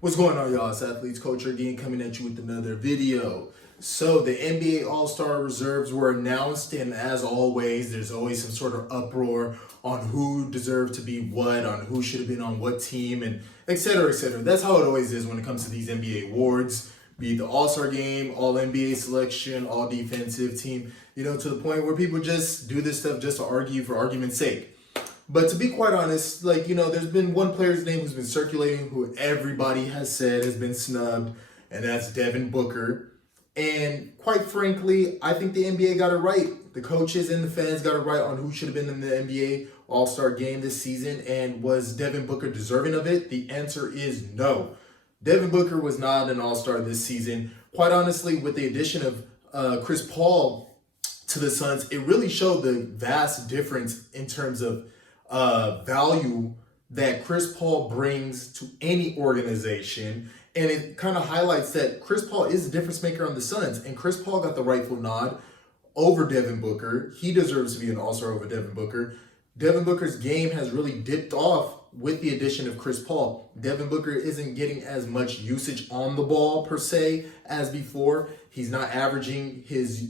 What's going on, y'all? It's Athletes Coach again, coming at you with another video. So the NBA All-Star reserves were announced, and as always, there's always some sort of uproar on who deserved to be what, on who should have been on what team, and et cetera, et cetera. That's how it always is when it comes to these NBA awards, be it the All-Star game, All-NBA selection, All-Defensive team, to the point where people just do this stuff just to argue for argument's sake. But to be quite honest, there's been one player's name who's been circulating who everybody has said has been snubbed, and that's Devin Booker. And quite frankly, I think the NBA got it right. The coaches and the fans got it right on who should have been in the NBA All-Star game this season. And was Devin Booker deserving of it? The answer is no. Devin Booker was not an All-Star this season. Quite honestly, with the addition of Chris Paul to the Suns, it really showed the vast difference in terms of value that Chris Paul brings to any organization. And it kind of highlights that Chris Paul is a difference maker on the Suns. And Chris Paul got the rightful nod over Devin Booker. He deserves to be an All-Star over Devin Booker. Devin Booker's game has really dipped off with the addition of Chris Paul. Devin Booker isn't getting as much usage on the ball per se as before. He's not averaging his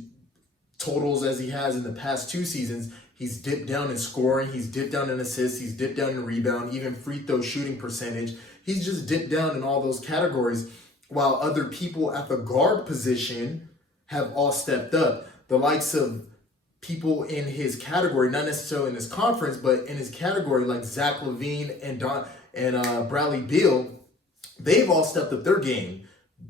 totals as he has in the past two seasons. He's dipped down in scoring. He's dipped down in assists. He's dipped down in rebound, even free throw shooting percentage. He's just dipped down in all those categories, while other people at the guard position have all stepped up. The likes of people in his category, not necessarily in his conference, but in his category, like Zach LaVine and Bradley Beal, they've all stepped up their game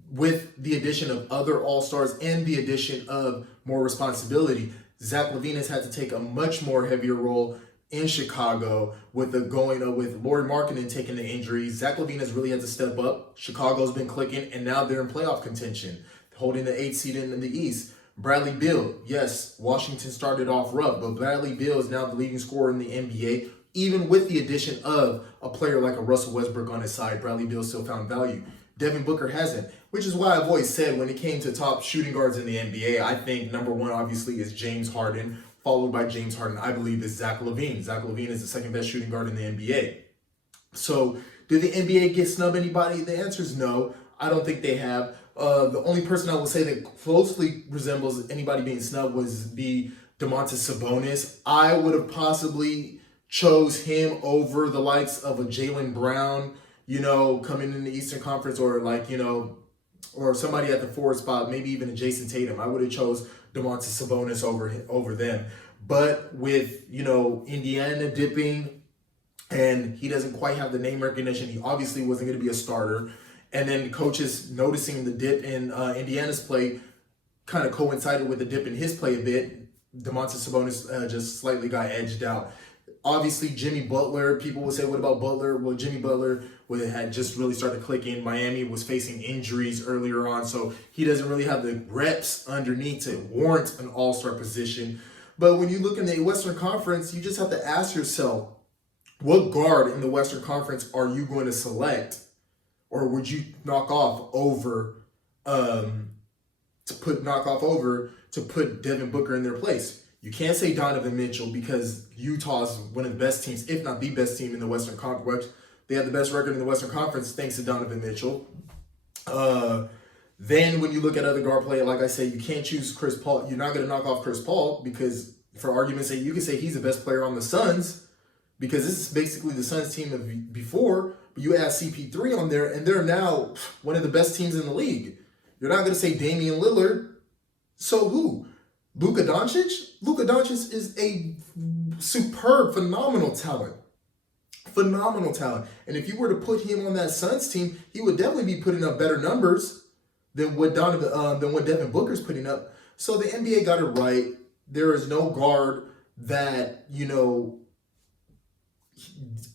with the addition of other All-Stars and the addition of more responsibility. Zach LaVine has had to take a much more heavier role in Chicago with with Lauri Markkanen taking the injury. Zach LaVine has really had to step up. Chicago's been clicking, and now they're in playoff contention, holding the 8th seed in the East. Bradley Beal, yes, Washington started off rough, but Bradley Beal is now the leading scorer in the NBA. Even with the addition of a player like a Russell Westbrook on his side, Bradley Beal still found value. Devin Booker hasn't, which is why I've always said when it came to top shooting guards in the NBA, I think number one obviously is James Harden, followed by James Harden, I believe, is Zach LaVine. Zach LaVine is the second best shooting guard in the NBA. So did the NBA get snubbed anybody? The answer is no. I don't think they have. The only person I will say that closely resembles anybody being snubbed was Domantas Sabonis. I would have possibly chose him over the likes of a Jaylen Brown, coming in the Eastern Conference, or or somebody at the forward spot, maybe even a Jason Tatum. I would have chose Domantas Sabonis over them. But with, Indiana dipping, and he doesn't quite have the name recognition, he obviously wasn't going to be a starter. And then coaches noticing the dip in Indiana's play kind of coincided with the dip in his play a bit. Domantas Sabonis just slightly got edged out. Obviously, Jimmy Butler, people will say, what about Butler? Well, Jimmy Butler had just really started clicking. Miami was facing injuries earlier on, so he doesn't really have the reps underneath to warrant an all-star position. But when you look in the Western Conference, you just have to ask yourself, what guard in the Western Conference are you going to select? Or would you knock off over to put Devin Booker in their place? You can't say Donovan Mitchell because Utah's one of the best teams, if not the best team in the Western Conference. They have the best record in the Western Conference thanks to Donovan Mitchell. Then when you look at other guard play, like I said, you can't choose Chris Paul. You're not going to knock off Chris Paul because, for argument's sake, you can say he's the best player on the Suns because this is basically the Suns team of before. But you add CP3 on there, and they're now one of the best teams in the league. You're not going to say Damian Lillard. So who? Luka Doncic? Luka Doncic is a superb, phenomenal talent. Phenomenal talent. And if you were to put him on that Suns team, he would definitely be putting up better numbers than what Devin Booker's putting up. So the NBA got it right. There is no guard that,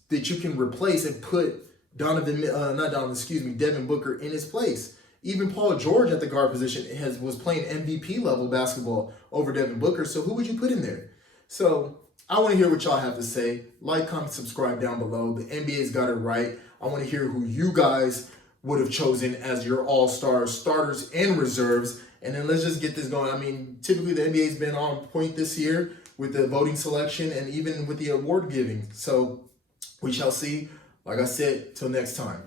that you can replace and put Devin Booker in his place. Even Paul George at the guard position was playing MVP level basketball over Devin Booker. So who would you put in there? So I want to hear what y'all have to say. Like, comment, subscribe down below. The NBA's got it right. I want to hear who you guys would have chosen as your all-stars, starters, and reserves. And then let's just get this going. I mean, typically the NBA's been on point this year with the voting selection and even with the award giving. So we shall see. Like I said, till next time.